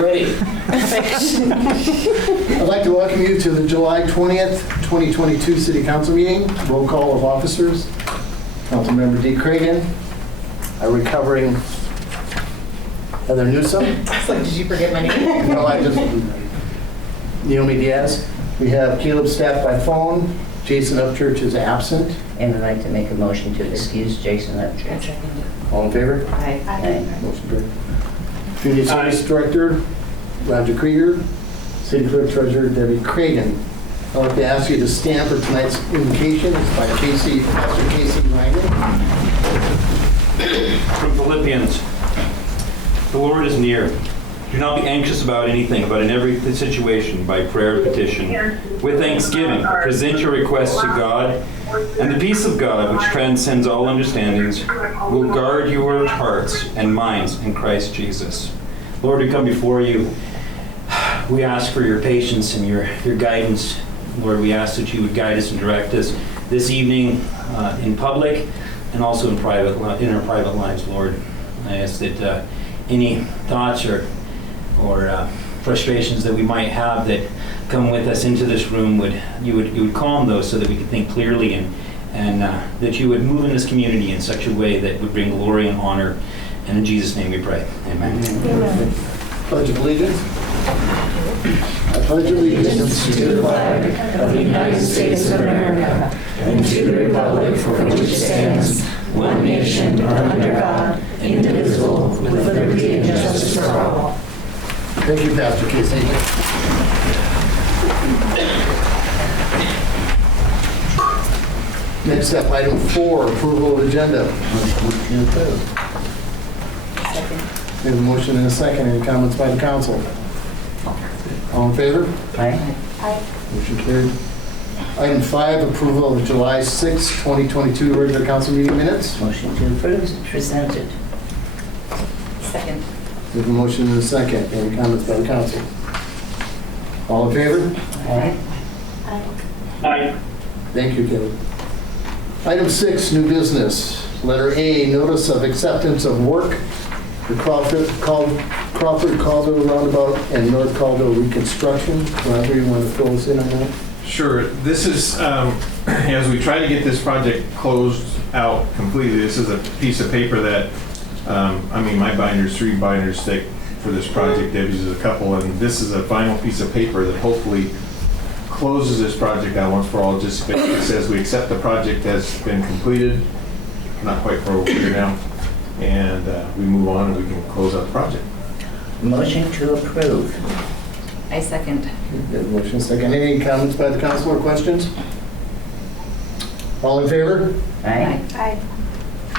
Ready. I'd like to welcome you to the July 20th, 2022 City Council meeting. Roll call of officers. Councilmember D. Cragen, a recovering Heather Newsom. It's like, did you forget my name? No, I just, Naomi Diaz. We have Caleb Staff by phone. Jason Upchurch is absent. And I'd like to make a motion to excuse Jason Upchurch. All in favor? Aye. Motion carried. Community Service Director, Roger Krieger. City Clerk Treasurer, Debbie Cragen. I'd like to ask you to stand for tonight's invocation. It's by Pastor Casey Ryan. From Philippians, the Lord is near. Do not be anxious about anything, but in every situation, by prayer and petition, with thanksgiving, present your requests to God, and the peace of God, which transcends all understandings, will guard your hearts and minds in Christ Jesus. Lord, we come before you. We ask for your patience and your guidance. Lord, we ask that you would guide us and direct us this evening in public and also in our private lives, Lord. I ask that any thoughts or frustrations that we might have that come with us into this room, you would calm those so that we could think clearly, and that you would move in this community in such a way that would bring glory and honor. And in Jesus' name we pray. Amen. Amen. Pledge of allegiance. I pledge allegiance to the flag of the United States of America and to the republic for which it stands, one nation, under God, indivisible, with liberty and justice for all. Thank you, Pastor Casey. Next up, item 4, approval of agenda. Second. We have a motion and a second. Any comments by the council? All in favor? Aye. Motion carried. Item 5, approval of July 6, 2022 regular council meeting minutes. Motion to approve is presented. Second. We have a motion and a second. Any comments by the council? All in favor? Aye. Thank you, Kevin. Item 6, new business. Letter A, notice of acceptance of work for Crawford, Colville, Roundabout, and North Colville reconstruction. Roger, you want to fill us in on that? Sure. This is, as we try to get this project closed out completely, this is a piece of paper that, my binder's 3 binders thick for this project. Debbie's is a couple, and this is a final piece of paper that hopefully closes this project out once for all. Just basically says we accept the project has been completed, not quite for over a year now, and we move on and we can close out the project. Motion to approve. I second. We have a motion and a second. Any comments by the council or questions? All in favor? Aye.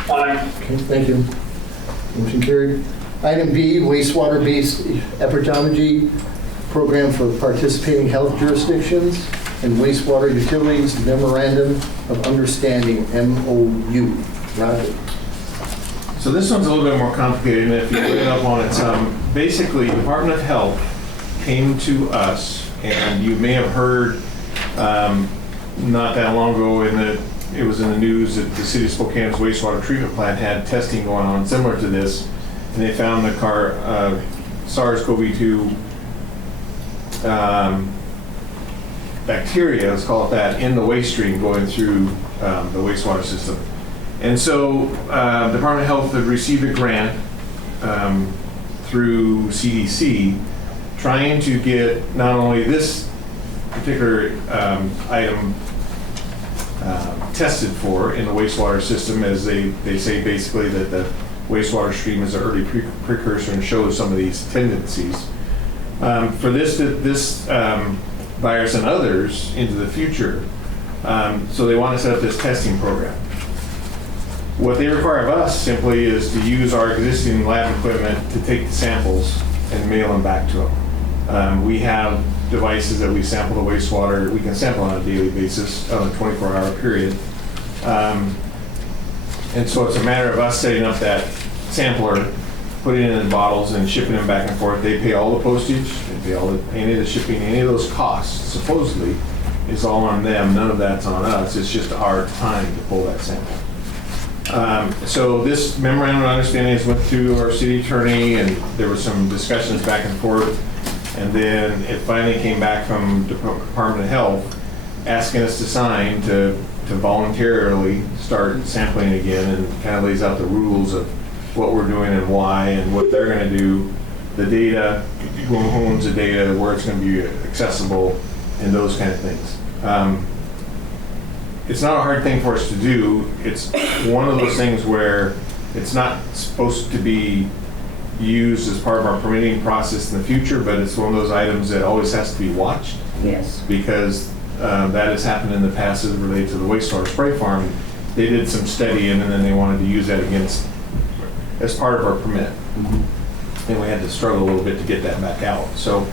Okay, thank you. Motion carried. Item B, wastewater-based epidemiology program for participating health jurisdictions and wastewater utilities memorandum of understanding, MOU. Roger. So this one's a little bit more complicated, and if you look it up on it, basically Department of Health came to us, and you may have heard not that long ago it was in the news that the city of Spokane's wastewater treatment plant had testing going on similar to this, and they found the SARS-CoV-2 bacteria, let's call it that, in the waste stream going through the wastewater system. And so Department of Health had received a grant through CDC trying to get not only this particular item tested for in the wastewater system, as they say basically that the wastewater stream is an early precursor and shows some of these tendencies. For this virus and others into the future, so they want to set up this testing program. What they require of us simply is to use our existing lab equipment to take the samples and mail them back to them. We have devices that we sample the wastewater. We can sample on a daily basis on a 24-hour period. And so it's a matter of us setting up that sampler, putting it in bottles and shipping them back and forth. They pay all the postage, they pay any of the shipping, any of those costs, supposedly, is all on them. None of that's on us. It's just our time to pull that sample. So this memorandum of understanding has went through our city attorney, and there were some discussions back and forth. And then it finally came back from Department of Health asking us to sign to voluntarily start sampling again, and kind of lays out the rules of what we're doing and why and what they're going to do, the data, who owns the data, where it's going to be accessible, and those kind of things. It's not a hard thing for us to do. It's one of those things where it's not supposed to be used as part of our permitting process in the future, but it's one of those items that always has to be watched, Yes. because that has happened in the past as it related to the wastewater spray farm. They did some studying, and then they wanted to use that as part of our permit. And we had to struggle a little bit to get that back out. So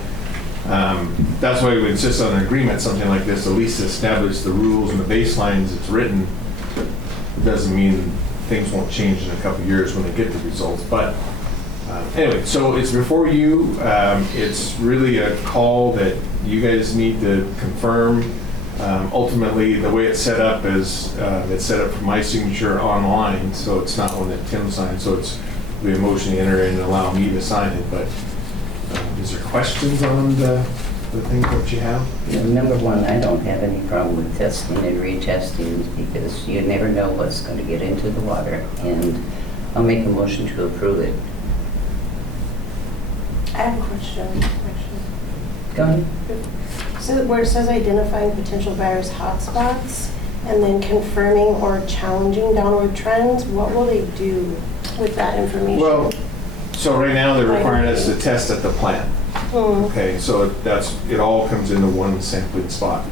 that's why we insist on an agreement, something like this, at least establish the rules and the baselines it's written. It doesn't mean things won't change in a couple of years when they get the results. But anyway, so it's before you. It's really a call that you guys need to confirm. Ultimately, the way it's set up is it's set up for my signature online, so it's not one that Tim signed. So it's we motion to enter in and allow me to sign it. But is there questions on the thing that you have? Yeah, number one, I don't have any problem with testing and retesting because you never know what's going to get into the water. And I'll make a motion to approve it. I have a question, actually. Go ahead. So where it says identifying potential virus hotspots and then confirming or challenging downward trends, what will they do with that information? Well, so right now they're requiring us to test at the plant. Okay, so it all comes into one sampling spot.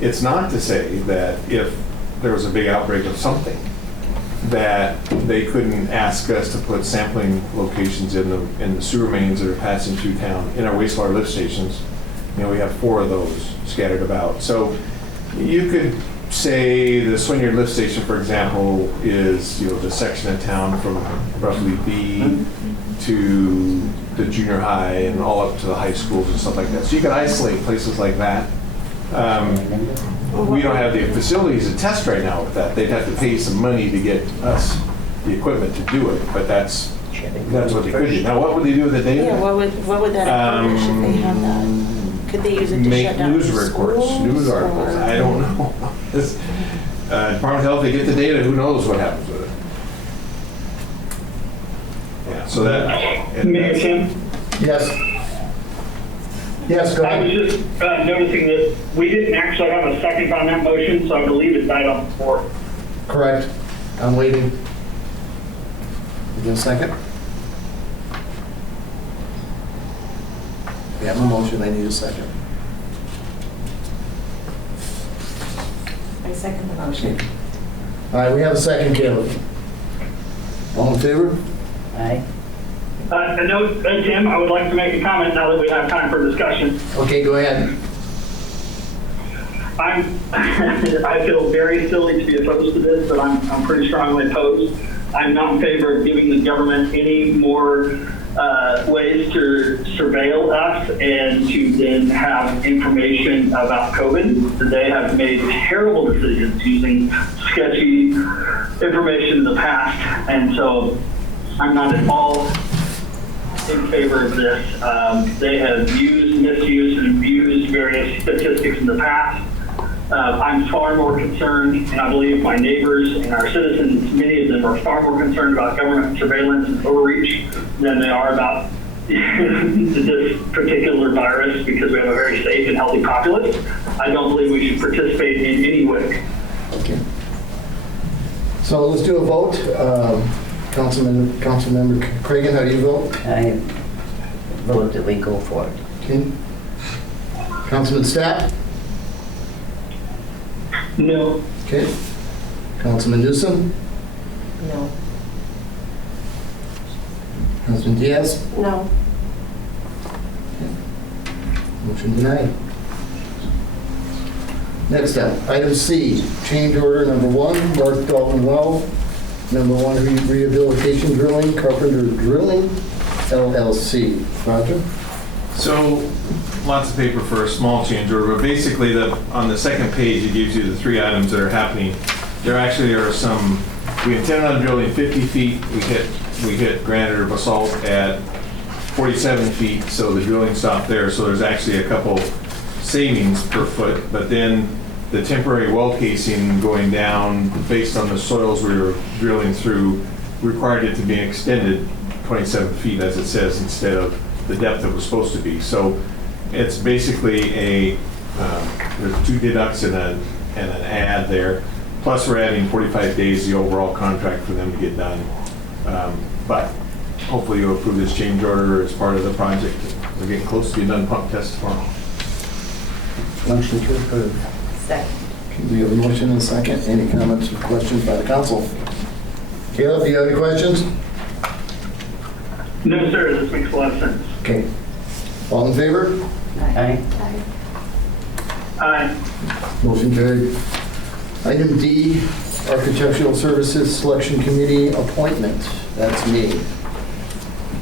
It's not to say that if there was a big outbreak of something, that they couldn't ask us to put sampling locations in the sewer mains that are passing through town, in our wastewater lift stations. You know, we have 4 of those scattered about. So you could say the Swinyard lift station, for example, is, you know, the section of town from roughly B to the junior high and all up to the high schools and stuff like that. So you can isolate places like that. We don't have the facilities to test right now with that. They'd have to pay some money to get us the equipment to do it, but that's what they could do. Now, what would they do with the data? Yeah, what would that accomplish if they had that? Could they use it to Make shut down news the reports, schools, news articles. or- I don't know. Department of Health, they get the data, who knows what happens with it. Yeah, so that. Mayor Tim, Yes. Yes, go I was ahead. just noticing that we didn't actually have a second on that motion, so I believe it died on the floor. Correct. I'm waiting. You get a second? We have a motion, I need a second. I second the motion. All right, we have a second, Caleb. All in favor? Aye. A note, Tim, I would like to make a comment now that we have time for discussion. Okay, go ahead. I feel very silly to be opposed to this, but I'm pretty strongly opposed. I'm not in favor of giving the government any more ways to surveil us and to then have information about COVID. They have made terrible decisions using sketchy information in the past, and so I'm not at all in favor of this. They have used, misused, and abused various statistics in the past. I'm far more concerned, and I believe my neighbors and our citizens, many of them are far more concerned about government surveillance and overreach than they are about this particular virus, because we have a very safe and healthy populace. I don't believe we should participate in any way. Okay. So let's do a vote. Councilmember Cragen, how do you vote? I vote that we go for it. Okay. Councilman Stapp? No. Okay. Councilman Newsom? No. Councilman Diaz? No. Motion denied. Next up, item C, change order number 1, North Dalton Well. Number 1, rehabilitation drilling, Carpenter Drilling, LLC. Roger? So, lots of paper for a small change order, but basically on the second page, it gives you the 3 items that are happening. There actually are some we intended on drilling 50 feet. We hit granite or basalt at 47 feet, so the drilling stopped there. So there's actually a couple savings per foot, but then the temporary well casing going down based on the soils we were drilling through required it to be extended 27 feet, as it says, instead of the depth it was supposed to be. So it's basically there's 2 deducts and an add there. Plus we're adding 45 days the overall contract for them to get done. But hopefully you'll approve this change order as part of the project. We're getting close to being done pump test tomorrow. Motion to approve. Second. We have a motion and a second. Any comments or questions by the council? Caleb, do you have any questions? No, sir, this makes a lot of sense. Okay. All in favor? Aye. Aye. Motion carried. Item D, Architectural Services Selection Committee appointment. That's me.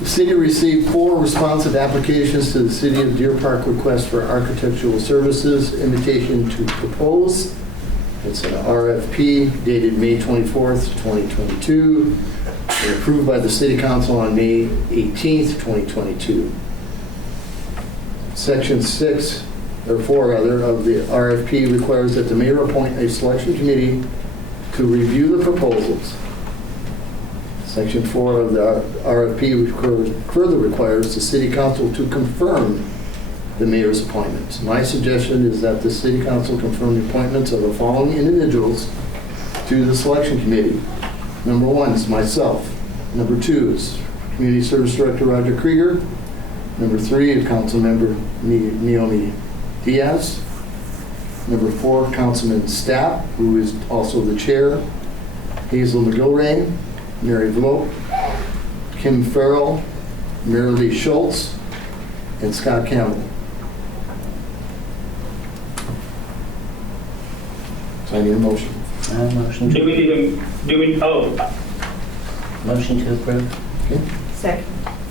The city received 4 responsive applications to the City of Deer Park request for architectural services, invitation to propose. It's an RFP dated May 24th, 2022. Approved by the City Council on May 18th, 2022. Section 6, or 4 rather, of the RFP requires that the mayor appoint a selection committee to review the proposals. Section 4 of the RFP further requires the City Council to confirm the mayor's appointments. My suggestion is that the City Council confirm the appointments of the following individuals to the selection committee. Number 1 is myself. Number 2 is Community Service Director Roger Krieger. Number 3 is Councilmember Naomi Diaz. Number 4, Councilman Stapp, who is also the chair. Hazel McGilrain, Mary Vlope, Kim Farrell, Mary Lee Schultz, and Scott Campbell. So I need a motion. Motion Do to, we need motion to approve. Okay. Second.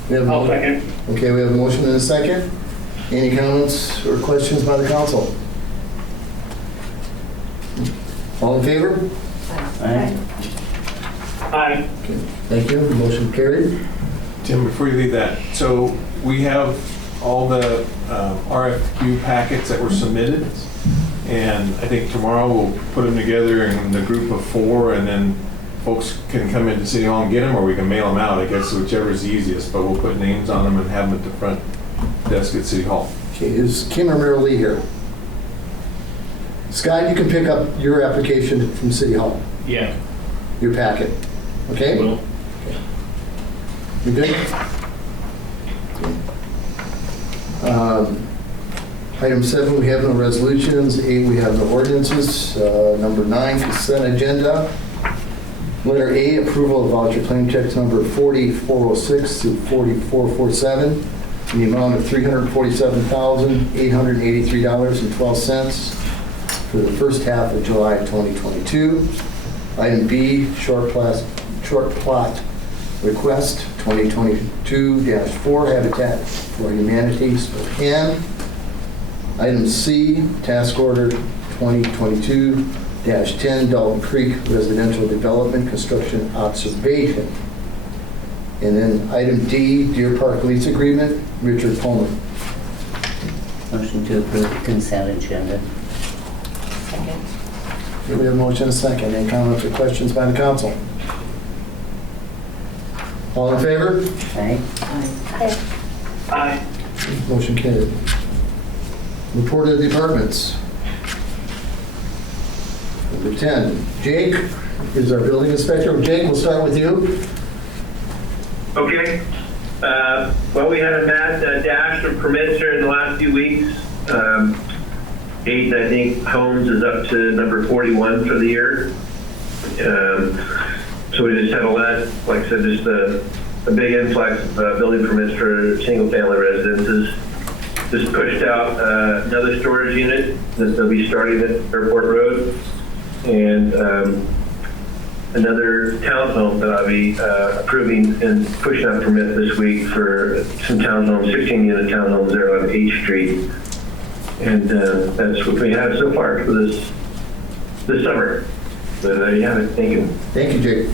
We have a I'll mo- second. Okay, we have a motion and a second. Any comments or questions by the council? All in favor? Aye. Aye. Okay, thank you. Motion carried. Tim, before you leave that, so we have all the RFQ packets that were submitted, and I think tomorrow we'll put them together in the group of 4, and then folks can come into City Hall and get them, or we can mail them out, I guess, whichever is easiest, but we'll put names on them and have them at the front desk at City Hall. Okay, is Kim or Mary Lee here? Scott, you can pick up your application from City Hall, Yeah. your packet. Okay? Well, You good? Item 7, we have no resolutions. 8, we have no ordinances. Number 9, consent agenda. Letter A, approval of voucher claim checks number 40406 to 40447 in the amount of $347,883.12 for the first half of July 2022. Item B, short plot request 2022-4 Habitat for Humanity, Spokane. Item C, task order 2022-10 Dalton Creek Residential Development Construction Observation. And then item D, Deer Park Lease Agreement, Richard Pullman. Motion to approve the consent agenda. Second. Here we have a motion and a second. Any comments or questions by the council? All in favor? Aye. Aye. Aye. Motion carried. Report of the departments. Number 10, Jake is our building inspector. Jake, we'll start with you. Okay. Well, we had a mad dash of permits here in the last few weeks. 8, I think, homes is up to number 41 for the year. So we just had a lot, like I said, just a big influx of building permits for single-family residences. Just pushed out another storage unit that they'll be starting at Airport Road, and another townhome that I'll be approving and pushing out permit this week for some townhomes, 16-unit townhomes there on H Street. And that's what we have so far for this summer. But there you have it. Thank you. Thank you, Jake.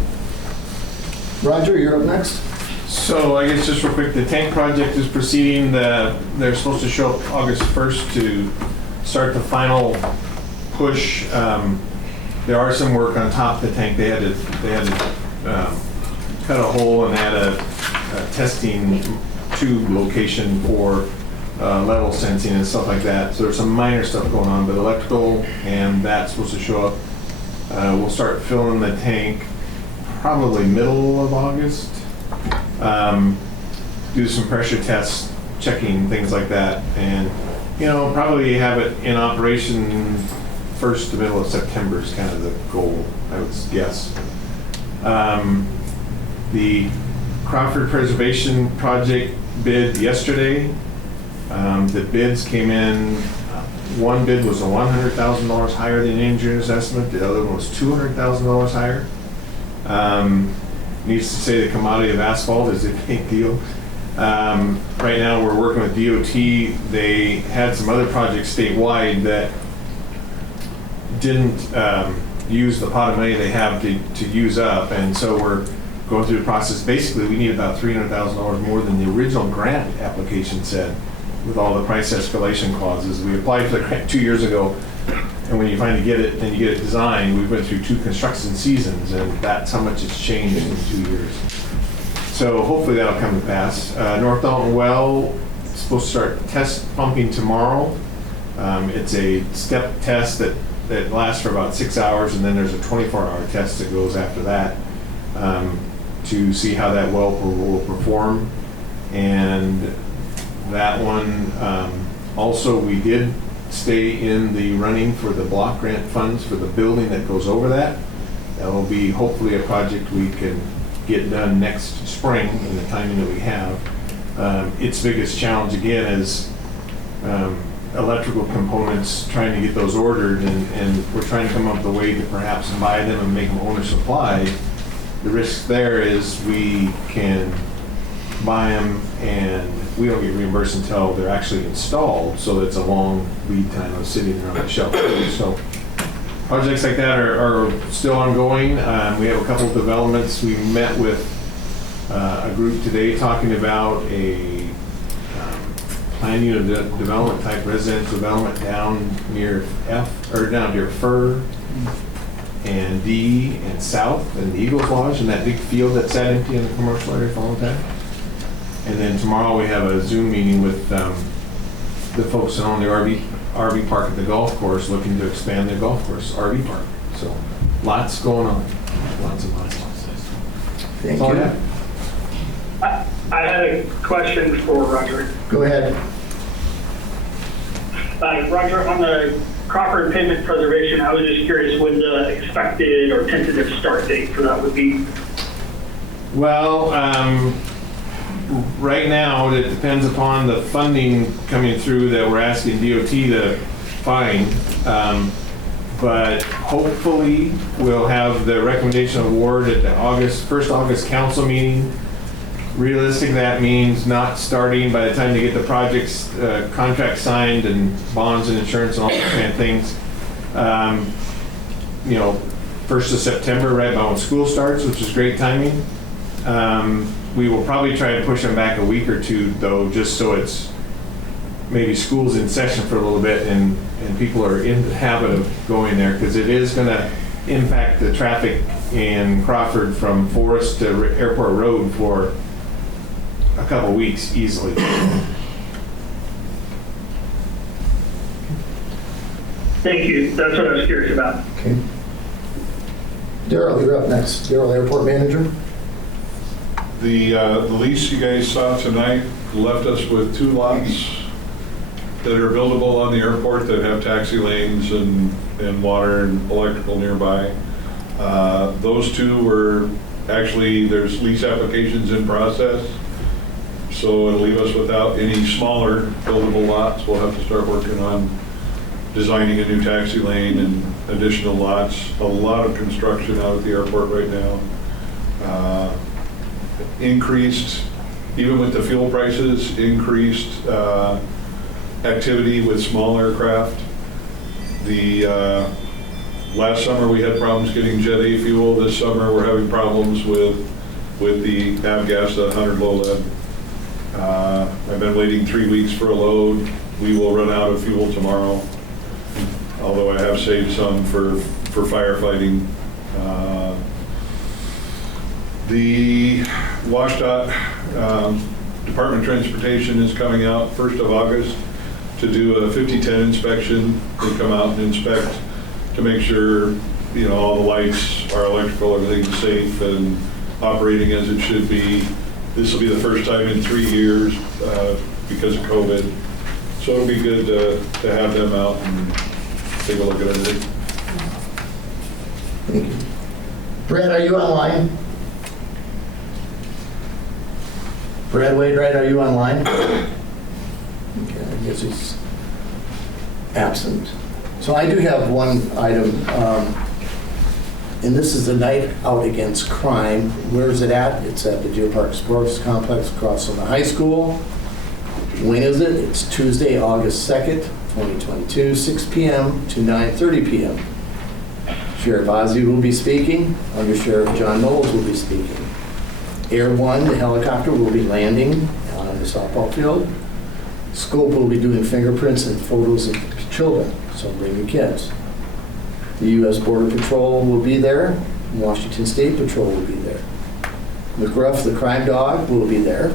Roger, you're up next. So I guess just real quick, the tank project is proceeding. They're supposed to show up August 1st to start the final push. There are some work on top of the tank. They had to cut a hole and add a testing tube location for level sensing and stuff like that. So there's some minor stuff going on, but electrical and that's supposed to show up. We'll start filling the tank probably middle of August. Do some pressure tests, checking things like that, and probably have it in operation first to middle of September is kind of the goal, I would guess. The Crawford Preservation Project bid yesterday. The bids came in. One bid was $100,000 higher than the engineer's estimate. The other one was $200,000 higher. Needs to say the commodity of asphalt is a big deal. Right now we're working with DOT. They had some other projects statewide that didn't use the pot of money they have to use up, and so we're going through the process. Basically, we need about $300,000 more than the original grant application said, with all the price escalation clauses. We applied for the grant 2 years ago, and when you finally get it and you get it designed, we went through 2 construction seasons, and that's how much it's changed in 2 years. So hopefully that'll come to pass. North Dalton well is supposed to start test pumping tomorrow. It's a step test that lasts for about 6 hours, and then there's a 24-hour test that goes after that to see how that well will perform. And that one, also we did stay in the running for the block grant funds for the building that goes over that. That will be hopefully a project we can get done next spring in the timing that we have. Its biggest challenge again is electrical components, trying to get those ordered, and we're trying to come up with a way to perhaps buy them and make them owner supply. The risk there is we can buy them and we don't get reimbursed until they're actually installed, so that's a long lead time of sitting there on the shelf. So projects like that are still ongoing. We have a couple of developments. We met with a group today talking about a planned unit development type residential development down near down near Fur and D and South and the Eagles Lodge and that big field that's sat empty in the commercial area for a long time. And then tomorrow we have a Zoom meeting with the folks that own the RV park at the golf course, looking to expand their golf course RV park. So lots going on, lots and lots. Thank That's all you. I have. I had a question for Roger. Go ahead. Roger, on the Crawford pavement preservation, I was just curious when the expected or tentative start date for that would be. Well, right now it depends upon the funding coming through that we're asking DOT to find. But hopefully we'll have the recommendation of award at the first August council meeting. Realistic, that means not starting by the time they get the project's contract signed and bonds and insurance and all those kind of things. 1st of September, right about when school starts, which is great timing. We will probably try to push them back a week or two, though, just so it's maybe school's in session for a little bit and people are in the habit of going there, because it is going to impact the traffic in Crawford from Forest to Airport Road for a couple weeks easily. Thank you. That's what I was curious about. Okay. Daryl, you're up next. Daryl, Airport Manager. The lease you guys saw tonight left us with 2 lots that are buildable on the airport that have taxi lanes and water and electrical nearby. Those 2 were actually, there's lease applications in process, so it'll leave us without any smaller buildable lots. We'll have to start working on designing a new taxi lane and additional lots. A lot of construction out at the airport right now. Increased, even with the fuel prices, increased activity with small aircraft. The last summer we had problems getting Jet A fuel. This summer we're having problems with with the avgas, the 100 low lead. I've been waiting 3 weeks for a load. We will run out of fuel tomorrow, although I have saved some for firefighting. The WashDOT Department of Transportation is coming out 1st of August to do a 50-10 inspection. They come out and inspect to make sure, you know, all the lights, our electrical, everything's safe and operating as it should be. This will be the first time in 3 years because of COVID. So it'll be good to have them out and take a look at everything. Thank you. Brad, are you online? Brad Wainwright, are you online? Okay, I guess he's absent. So I do have one item, and this is the Night Out Against Crime. Where is it at? It's at the Deer Park Sports Complex across from the high school. When is it? It's Tuesday, August 2nd, 2022, 6 p.m. to 9:30 p.m. Sheriff Ozzie will be speaking. Under Sheriff John Knowles will be speaking. Air One, the helicopter, will be landing on the softball field. Scope will be doing fingerprints and photos of children, so bring your kids. The U.S. Border Patrol will be there. Washington State Patrol will be there. McGruff, the crime dog, will be there.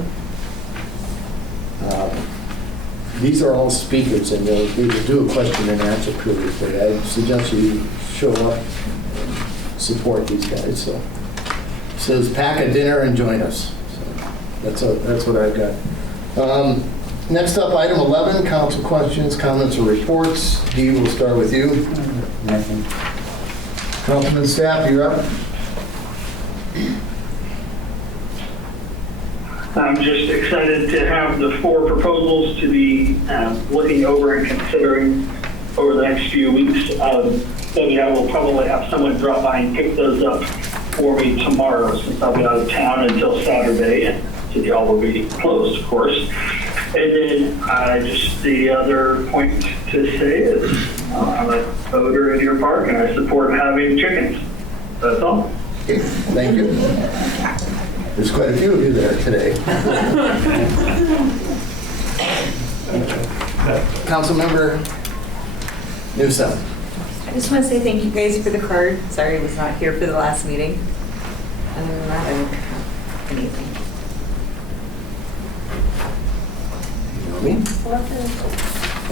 These are all speakers, and they will do a question and answer period, but I suggest you show up and support these guys. So it says pack a dinner and join us. So that's what I've got. Next up, item 11, council questions, comments, or reports. Dee, we'll start with you. Nothing. Councilman Staff, you're up. I'm just excited to have the 4 proposals to be looking over and considering over the next few weeks. Maybe I will probably have someone drop by and pick those up for me tomorrow, since I'll be out of town until Saturday, and City Hall will be closed, of course. And then just the other point to say is I'm a voter in Deer Park, and I support having chickens. That's all. Okay, thank you. There's quite a few of you there today. Councilmember Newsom. I just want to say thank you guys for the card. Sorry I was not here for the last meeting. Other than that, I don't have anything. Me?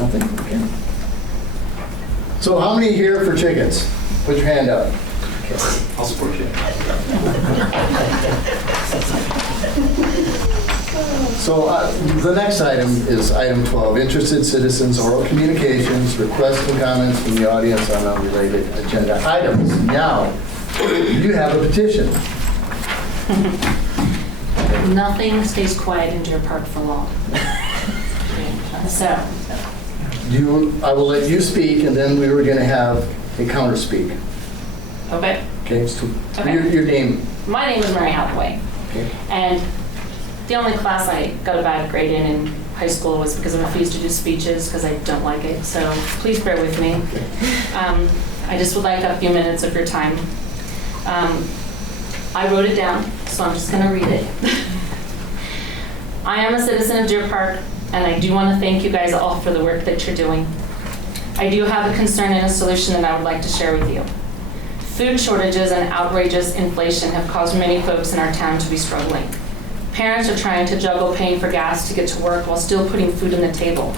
Nothing? Okay. So how many here for chickens? Put your hand up. I'll support you. So the next item is item 12, interested citizens, oral communications, requests and comments from the audience on unrelated agenda items. Now, you have a petition. Nothing stays quiet in Deer Park for long. So, I will let you speak, and then we were going to have a counter speak. okay. Okay, so Okay. Your name. My name is Mary Hathaway, Okay. and the only class I got a bad grade in high school was because I refused to do speeches because I don't like it. So please bear with me. I just would like a few minutes of your time. I wrote it down, so I'm just going to read it. I am a citizen of Deer Park, and I do want to thank you guys all for the work that you're doing. I do have a concern and a solution that I would like to share with you. Food shortages and outrageous inflation have caused many folks in our town to be struggling. Parents are trying to juggle paying for gas to get to work while still putting food on the table.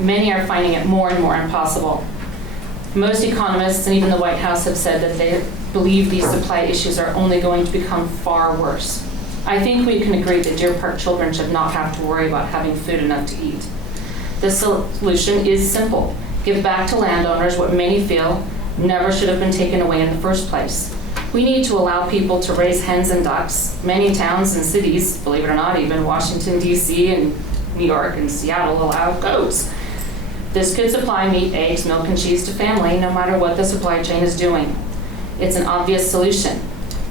Many are finding it more and more impossible. Most economists and even the White House have said that they believe these supply issues are only going to become far worse. I think we can agree that Deer Park children should not have to worry about having food enough to eat. The solution is simple. Give back to landowners what many feel never should have been taken away in the first place. We need to allow people to raise hens and ducks. Many towns and cities, believe it or not, even Washington, D.C. and New York and Seattle allow goats. This could supply meat, eggs, milk, and cheese to family, no matter what the supply chain is doing. It's an obvious solution.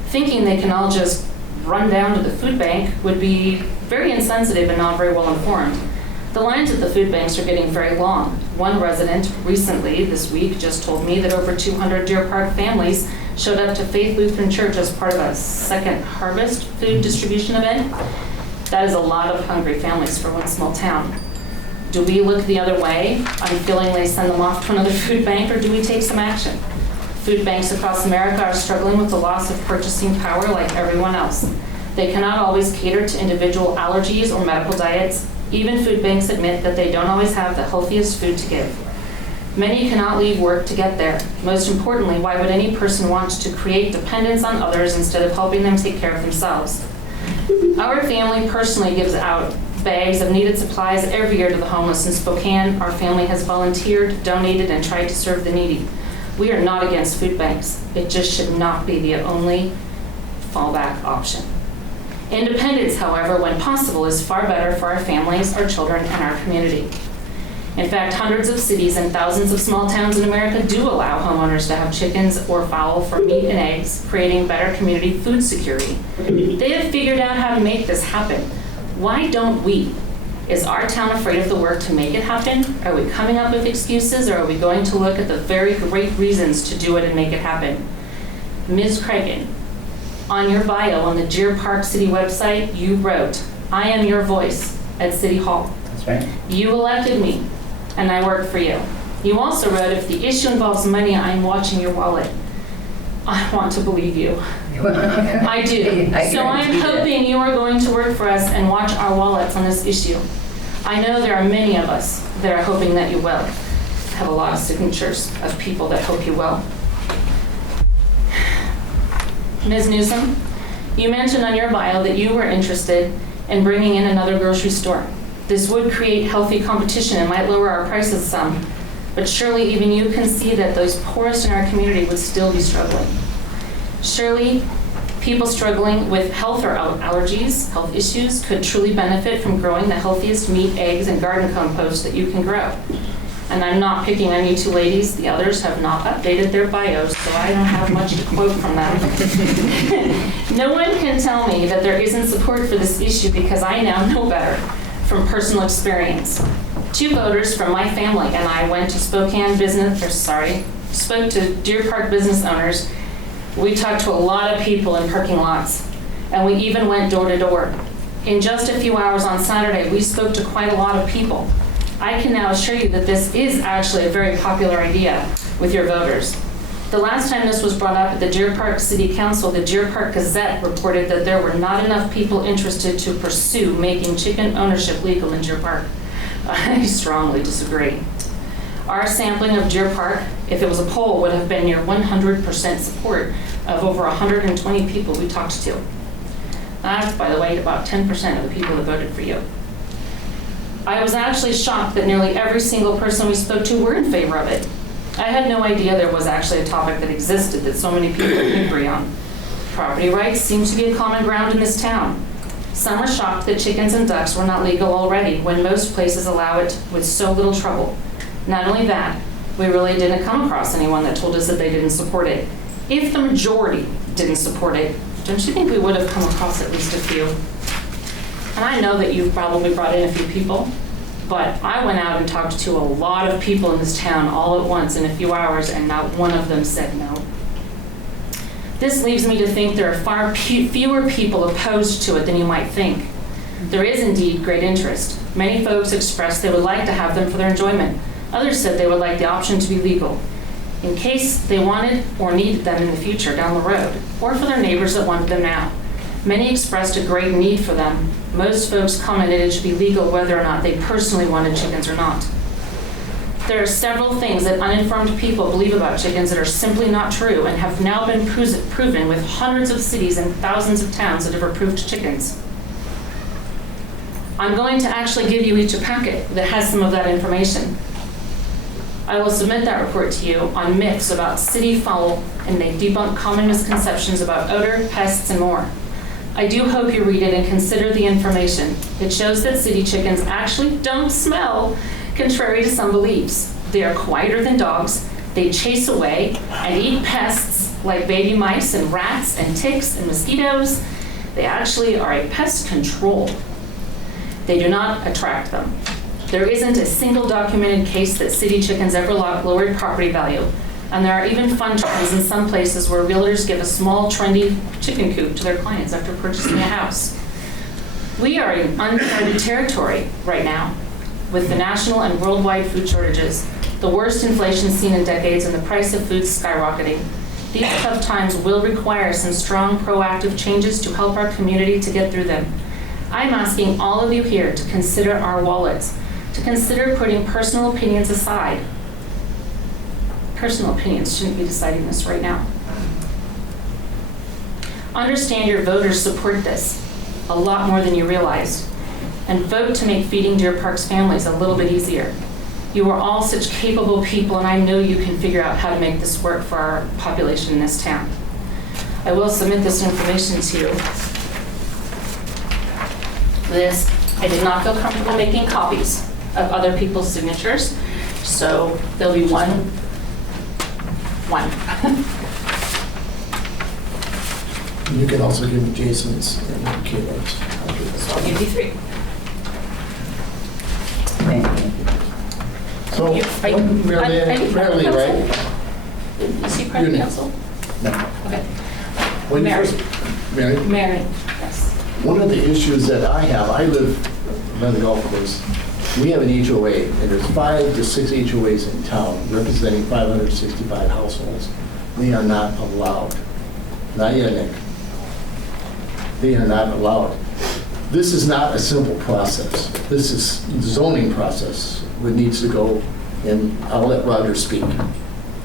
Thinking they can all just run down to the food bank would be very insensitive and not very well informed. The lines at the food banks are getting very long. One resident recently, this week, just told me that over 200 Deer Park families showed up to Faith Lutheran Church as part of a second harvest food distribution event. That is a lot of hungry families for one small town. Do we look the other way, unfeelingly send them off to another food bank, or do we take some action? Food banks across America are struggling with the loss of purchasing power like everyone else. They cannot always cater to individual allergies or medical diets. Even food banks admit that they don't always have the healthiest food to give. Many cannot leave work to get there. Most importantly, why would any person want to create dependence on others instead of helping them take care of themselves? Our family personally gives out bags of needed supplies every year to the homeless in Spokane. Our family has volunteered, donated, and tried to serve the needy. We are not against food banks. It just should not be the only fallback option. Independence, however, when possible, is far better for our families, our children, and our community. In fact, hundreds of cities and thousands of small towns in America do allow homeowners to have chickens or fowl for meat and eggs, creating better community food security. They have figured out how to make this happen. Why don't we? Is our town afraid of the work to make it happen? Are we coming up with excuses, or are we going to look at the very great reasons to do it and make it happen? Ms. Cragen, on your bio on the Deer Park City website, you wrote, "I am your voice" at City Hall. That's right. You elected me, and I work for you. You also wrote, "If the issue involves money, I'm watching your wallet." I want to believe you. I do. So I'm hoping you are going to work for us and watch our wallets on this issue. I know there are many of us that are hoping that you will. I have a lot of signatures of people that hope you will. Ms. Newsom, you mentioned on your bio that you were interested in bringing in another grocery store. This would create healthy competition and might lower our prices some, but surely even you can see that those poorest in our community would still be struggling. Surely people struggling with health or allergies, health issues, could truly benefit from growing the healthiest meat, eggs, and garden compost that you can grow. And I'm not picking on you two ladies. The others have not updated their bios, so I don't have much to quote from them. No one can tell me that there isn't support for this issue, because I now know better from personal experience. 2 voters from my family and I went to spoke to Deer Park business owners. We talked to a lot of people in parking lots, and we even went door to door. In just a few hours on Saturday, we spoke to quite a lot of people. I can now assure you that this is actually a very popular idea with your voters. The last time this was brought up at the Deer Park City Council, the Deer Park Gazette reported that there were not enough people interested to pursue making chicken ownership legal in Deer Park. I strongly disagree. Our sampling of Deer Park, if it was a poll, would have been near 100% support of over 120 people we talked to. That's, by the way, about 10% of the people that voted for you. I was actually shocked that nearly every single person we spoke to were in favor of it. I had no idea there was actually a topic that existed that so many people could agree on. Property rights seem to be a common ground in this town. Some are shocked that chickens and ducks were not legal already, when most places allow it with so little trouble. Not only that, we really didn't come across anyone that told us that they didn't support it. If the majority didn't support it, don't you think we would have come across at least a few? And I know that you've probably brought in a few people, but I went out and talked to a lot of people in this town all at once in a few hours, and not one of them said no. This leaves me to think there are far fewer people opposed to it than you might think. There is indeed great interest. Many folks expressed they would like to have them for their enjoyment. Others said they would like the option to be legal, in case they wanted or needed them in the future down the road, or for their neighbors that wanted them now. Many expressed a great need for them. Most folks commented it should be legal whether or not they personally wanted chickens or not. There are several things that uninformed people believe about chickens that are simply not true and have now been proven with hundreds of cities and thousands of towns that have approved chickens. I'm going to actually give you each a packet that has some of that information. I will submit that report to you on myths about city fowl, and they debunk common misconceptions about odor, pests, and more. I do hope you read it and consider the information. It shows that city chickens actually don't smell, contrary to some beliefs. They are quieter than dogs. They chase away and eat pests like baby mice and rats and ticks and mosquitoes. They actually are a pest control. They do not attract them. There isn't a single documented case that city chickens ever lowered property value. And there are even fun trends in some places where realtors give a small, trendy chicken coop to their clients after purchasing a house. We are in uncharted territory right now with the national and worldwide food shortages, the worst inflation seen in decades, and the price of food skyrocketing. These tough times will require some strong, proactive changes to help our community to get through them. I'm asking all of you here to consider our wallets, to consider putting personal opinions aside. Personal opinions shouldn't be deciding this right now. Understand your voters support this a lot more than you realize, and vote to make feeding Deer Park's families a little bit easier. You are all such capable people, and I know you can figure out how to make this work for our population in this town. I will submit this information to you. I did not feel comfortable making copies of other people's signatures, so there'll be one. You can also give Jason's and Caleb's. So I'll give you 3. Thank you. So, rarely, right? Is he part of the council? No. Okay. When you Mary. first- Mary? Mary, yes. One of the issues that I have, I live by the golf course. We have an HOA, and there's 5 to 6 HOAs in town representing 565 households. They are not allowed. Not yet, Nick. They are not allowed. This is not a simple process. This is the zoning process that needs to go, and I'll let Roger speak on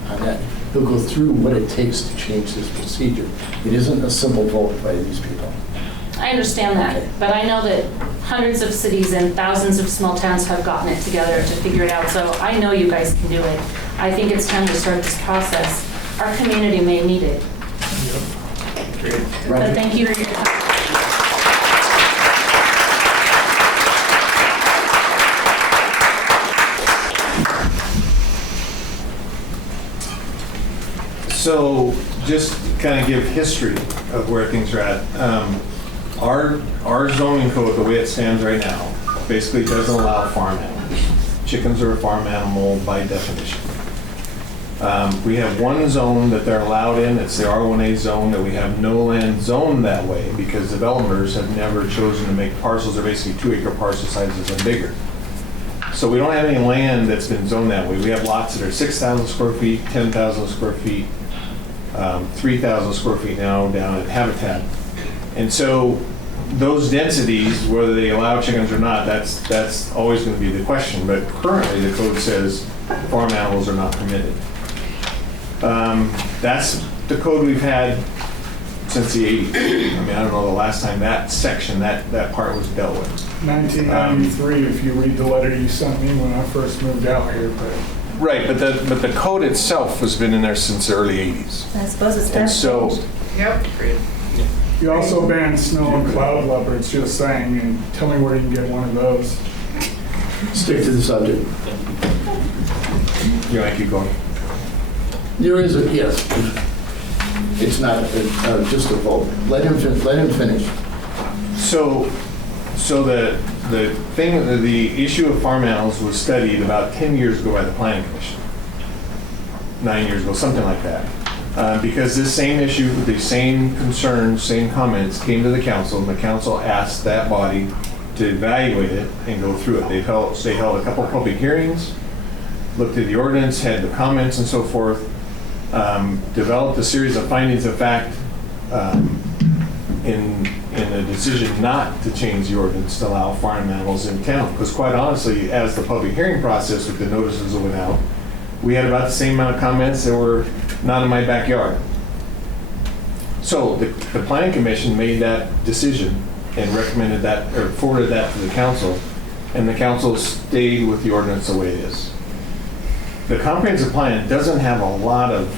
that. He'll go through what it takes to change this procedure. It isn't a simple vote by these people. I understand that, but I know that hundreds of cities and thousands of small towns have gotten it together to figure it out, so I know you guys can do it. I think it's time to start this process. Our community may need it. But thank you for your time. So just kind of give history of where things are at. Our zoning code, the way it stands right now, basically doesn't allow farm animals. Chickens are a farm animal by definition. We have one zone that they're allowed in, it's the R1A zone, that we have no land zoned that way because developers have never chosen to make parcels, they're basically 2-acre parcel sizes and bigger. So we don't have any land that's been zoned that way. We have lots that are 6,000 square feet, 10,000 square feet, 3,000 square feet now down at Habitat. And so those densities, whether they allow chickens or not, that's always going to be the question. But currently the code says farm animals are not permitted. That's the code we've had since the 80s. I mean, I don't know the last time that section, that part was dealt with. 1993, if you read the letter you sent me when I first moved out here. But Right, but the code itself has been in there since the early 80s. I suppose it's And so, Yep. you also banned snow and cloud leopards, just saying, and tell me where you can get one of those. Stick to the subject. you want to keep going? There is a, yes. It's not just a vote. Let him finish. So the issue of farm animals was studied about 10 years ago by the Planning Commission. 9 years ago, something like that. Because this same issue, the same concerns, same comments came to the council, and the council asked that body to evaluate it and go through it. They held a couple public hearings, looked at the ordinance, had the comments and so forth, developed a series of findings of fact in a decision not to change the ordinance to allow farm animals in town. Because quite honestly, as the public hearing process with the notices that went out, we had about the same amount of comments that were not in my backyard. So the Planning Commission made that decision and recommended that, or forwarded that to the council, and the council stayed with the ordinance the way it is. The comprehensive plan doesn't have a lot of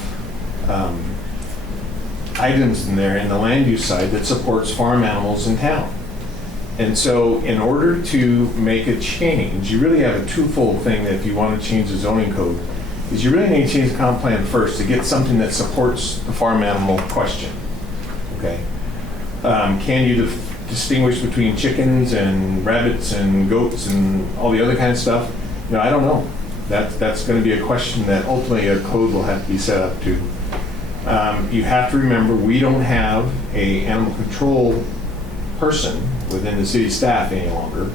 items in there in the land use side that supports farm animals in town. And so in order to make a change, you really have a twofold thing that if you want to change the zoning code, is you really need to change the comp plan first to get something that supports the farm animal question. Okay? Can you distinguish between chickens and rabbits and goats and all the other kind of stuff? I don't know. That's going to be a question that ultimately a code will have to be set up to. You have to remember, we don't have a animal control person within the city staff any longer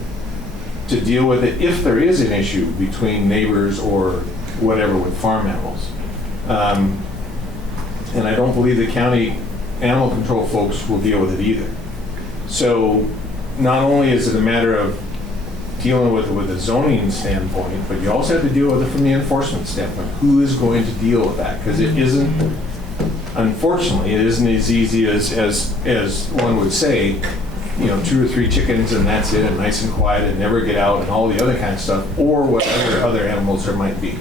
to deal with it if there is an issue between neighbors or whatever with farm animals. And I don't believe the county animal control folks will deal with it either. So not only is it a matter of dealing with it with a zoning standpoint, but you also have to deal with it from the enforcement standpoint. Who is going to deal with that? Because it isn't, unfortunately, it isn't as easy as one would say, 2 or 3 chickens and that's it, and nice and quiet and never get out and all the other kind of stuff, or whatever other animals there might be.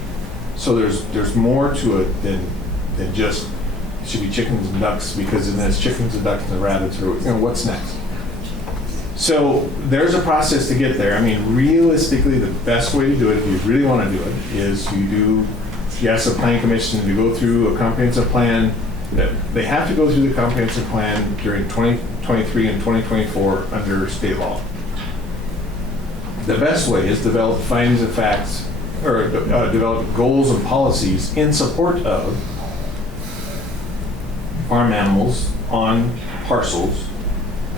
So there's more to it than just it should be chickens and ducks, because then it's chickens and ducks and rabbits, or what's next. So there's a process to get there. I mean, realistically, the best way to do it, if you really want to do it, is you ask the planning commission to go through a comprehensive plan. They have to go through the comprehensive plan during 2023 and 2024 under state law. The best way is develop findings of facts, or develop goals and policies in support of farm animals on parcels.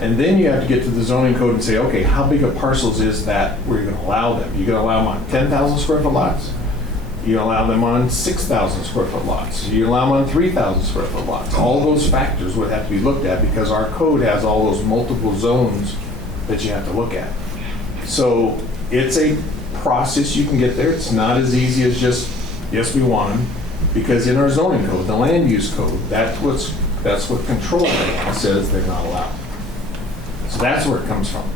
And then you have to get to the zoning code and say, okay, how big of parcels is that where you're going to allow them? You're going to allow them on 10,000 square foot lots? You allow them on 6,000 square foot lots? You allow them on 3,000 square foot lots? All those factors would have to be looked at, because our code has all those multiple zones that you have to look at. So it's a process you can get there. It's not as easy as just, yes, we want them, because in our zoning code, the land use code, that's what control law says they're not allowed. So that's where it comes from.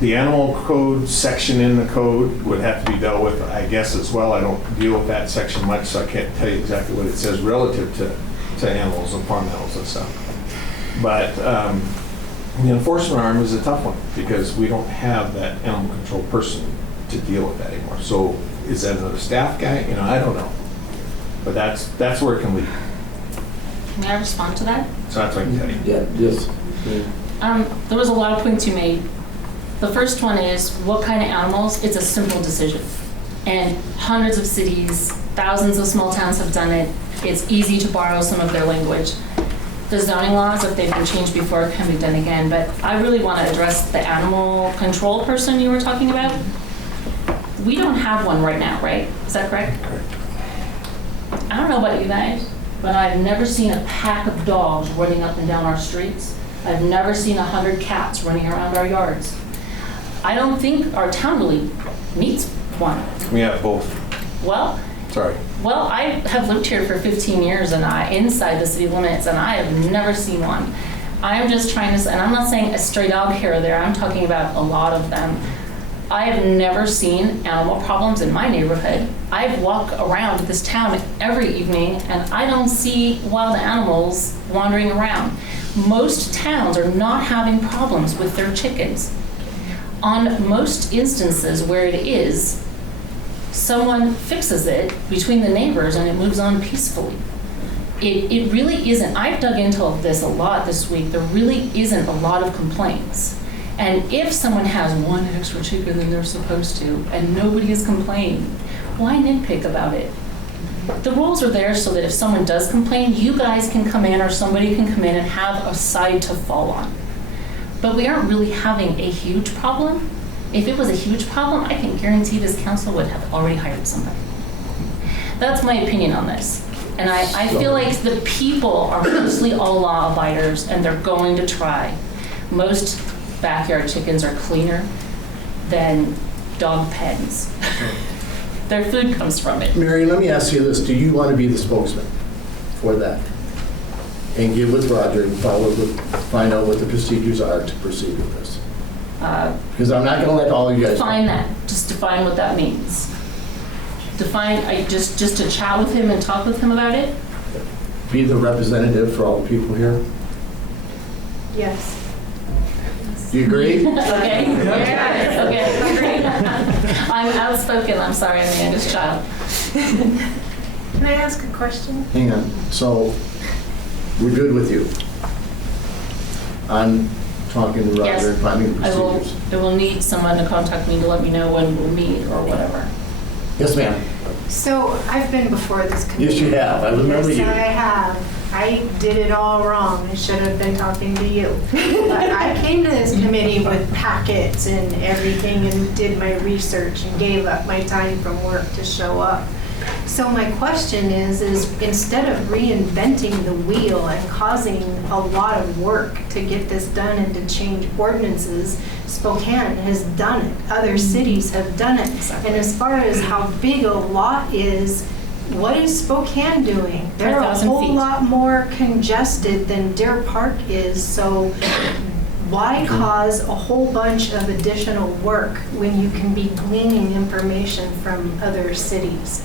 The animal code section in the code would have to be dealt with, I guess, as well. I don't deal with that section much, so I can't tell you exactly what it says relative to animals and farm animals and stuff. But the enforcement arm is a tough one, because we don't have that animal control person to deal with that anymore. So is that another staff guy? I don't know. But that's where it can lead. May I respond to that? So that's what I can tell you. Yeah, yes. There was a lot of points you made. The first one is, what kind of animals? It's a simple decision. And hundreds of cities, thousands of small towns have done it. It's easy to borrow some of their language. The zoning laws, if they've been changed before, can be done again. But I really want to address the animal control person you were talking about. We don't have one right now, right? Is that correct? Correct. I don't know about you guys, but I've never seen a pack of dogs running up and down our streets. I've never seen 100 cats running around our yards. I don't think our town really needs one. We have both. Well, Sorry. Well, I have lived here for 15 years and inside the city limits, and I have never seen one. I'm just trying to, and I'm not saying a stray dog here or there, I'm talking about a lot of them. I have never seen animal problems in my neighborhood. I walk around this town every evening and I don't see wild animals wandering around. Most towns are not having problems with their chickens. On most instances where it is, someone fixes it between the neighbors and it moves on peacefully. It really isn't. I've dug into this a lot this week. There really isn't a lot of complaints. And if someone has one extra chicken than they're supposed to, and nobody is complaining, why nitpick about it? The rules are there so that if someone does complain, you guys can come in or somebody can come in and have a side to fall on. But we aren't really having a huge problem. If it was a huge problem, I can guarantee this council would have already hired somebody. That's my opinion on this. And I feel like the people are mostly all law abiders and they're going to try. Most backyard chickens are cleaner than dog pens. Their food comes from it. Mary, let me ask you this. Do you want to be the spokesman for that? And get with Roger and find out what the procedures are to proceed with this? Because I'm not going to let all of you guys... Define that. Just define what that means. Define, just to chat with him and talk with him about it? Be the representative for all the people here? Yes. Do you agree? Okay. Okay. Great. I'm outspoken. I'm sorry. I'm the youngest child. Can I ask a question? Hang on. So, we're good with you. On talking to Roger Yes. and finding the I procedures. will need someone to contact me to let me know when we'll meet or whatever. Yes, ma'am. So I've been before this committee. Yes, you have. I remember you. Yes, I have. I did it all wrong. I should have been talking to you. But I came to this committee with packets and everything and did my research and gave up my time from work to show up. So my question is instead of reinventing the wheel and causing a lot of work to get this done and to change ordinances, Spokane has done it. Other cities have done it. And as far as how big a lot is, what is Spokane doing? They're a 5,000 whole feet. lot more congested than Deer Park is. So why cause a whole bunch of additional work when you can be gleaning information from other cities?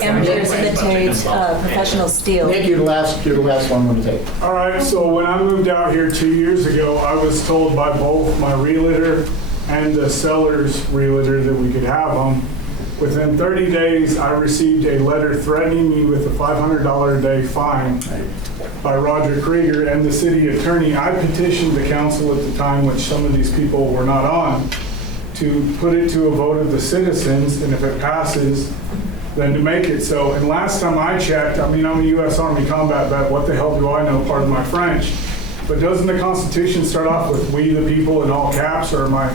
Amateurs imitate professional steel. Nick, you're the last one I'm going to take. All right, so when I moved out here 2 years ago, I was told by both my realtor and the seller's realtor that we could have them. Within 30 days, I received a letter threatening me with a $500 a day fine by Roger Krieger and the city attorney. I petitioned the council at the time, which some of these people were not on, to put it to a vote of the citizens, and if it passes, then to make it so. And last time I checked, I mean, I'm a U.S. Army combat vet, what the hell do I know, pardon my French, but doesn't the Constitution start off with "we the people" in all caps, or am I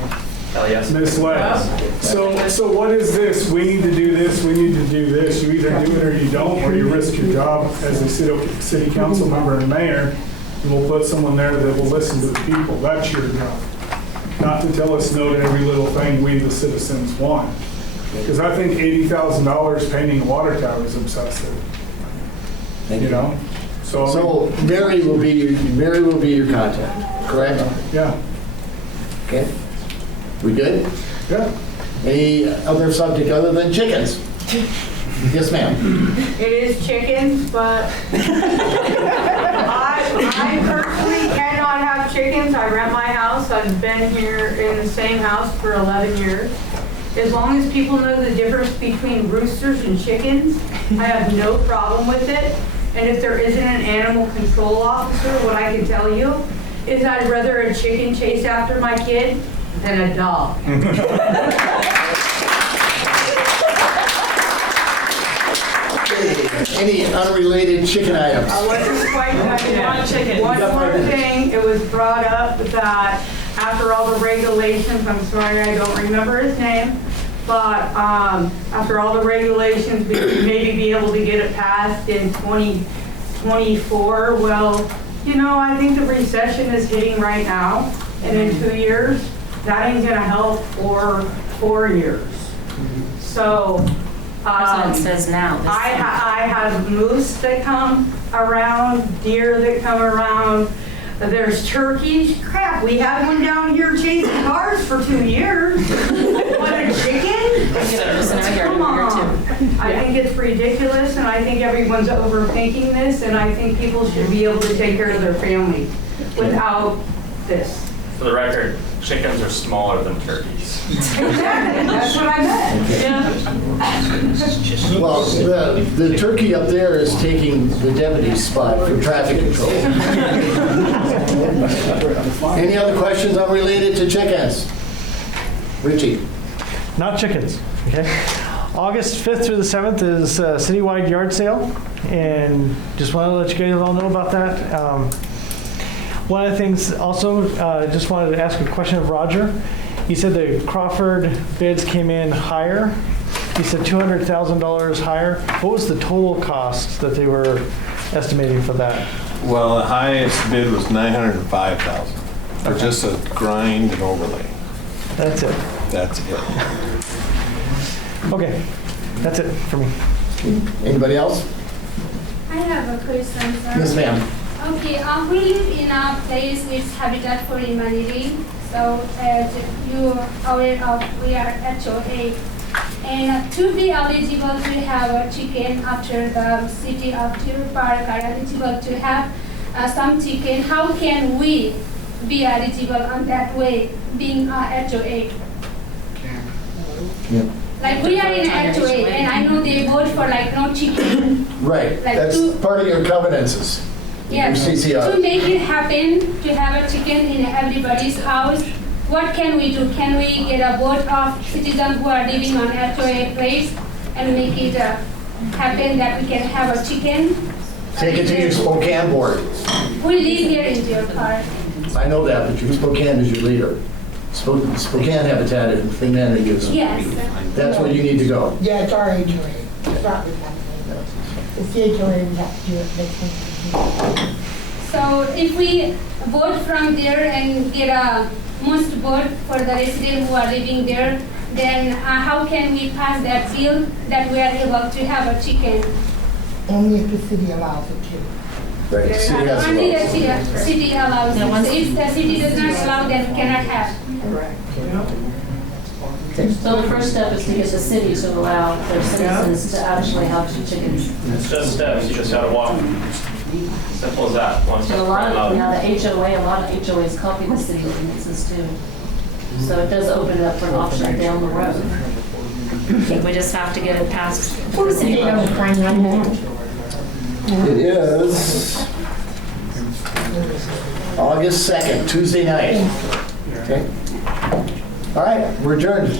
misled? So what is this? We need to do this, we need to do this. You either do it or you don't, or you risk your job as a city council member and mayor, and we'll put someone there that will listen to the people. That's your job. Not to tell us no to every little thing we, the citizens, want. Because I think $80,000 painting a water tower is obsessive. You know? So Mary will be your contact, correct? Yeah. Okay. We good? Yeah. Any other subject other than chickens? Yes, ma'am. It is chickens, but I personally cannot have chickens. I rent my house. I've been here in the same house for 11 years. As long as people know the difference between roosters and chickens, I have no problem with it. And if there isn't an animal control officer, what I can tell you is I'd rather a chicken chase after my kid than a dog. Any unrelated chicken items? I wasn't quite done. One more thing, it was brought up that after all the regulations, I'm sorry, I don't remember his name, but after all the regulations, we would maybe be able to get it passed in 2024. Well, you know, I think the recession is hitting right now, and in 2 years, that ain't gonna help for 4 years. So, That's what it says now. I have moose that come around, deer that come around. There's turkeys. Crap, we had one down here chasing cars for 2 years. What, a chicken? Come on. I think it's ridiculous, and I think everyone's overthinking this, and I think people should be able to take care of their family without this. For the record, chickens are smaller than turkeys. Exactly, that's what I meant. Yeah. Well, the turkey up there is taking the deputy's spot for traffic control. Any other questions unrelated to chickens? Richie? Not chickens, okay? August 5th through the 7th is a citywide yard sale, and just wanted to let you guys all know about that. One of the things also, just wanted to ask a question of Roger. He said the Crawford bids came in higher. He said $200,000 higher. What was the total cost that they were estimating for that? Well, the highest bid was $905,000 for just a grind and overlay. That's it. That's it. Okay, that's it for me. Anybody else? I have a question, sir. Yes, ma'am. Okay, we live in a place with Habitat for Humanity. So as you are aware of, we are HOA. And to be eligible to have a chicken after the city of Deer Park are eligible to have some chicken, how can we be eligible on that way, being a HOA? Yeah. Like we are in HOA, and I know they vote for like no chicken. Right, Like that's part of your covenants. Yes, CCR. to make it happen, to have a chicken in everybody's house, what can we do? Can we get a vote of citizens who are living on HOA place and make it happen that we can have a chicken? Take it to your Spokane board. We live here in Deer Park. I know that, but your Spokane is your leader. Spokane Habitat and Humanity gives them. Yes. That's where you need to go. Yeah, it's our HOA. It's not the county. It's the HOA, we have to do it next week. So if we vote from there and get a most vote for the residents who are living there, then how can we pass that bill that we are able to have a chicken? Only if the city allows it to. Right, city has to Only go. the city allows it. So if the city does not allow, then we cannot have. So the first step is to get the city to allow their citizens to actually have two chickens. It's just steps, you just gotta walk. Simple as that. One step And a lot for of, another. now the HOA, a lot of HOAs copy the city ordinances too. So it does open it up for an option down the road. I think we just have to get it passed. What was the date on the crime right now? It is August 2nd, Tuesday night. Okay? All right, we're adjourned.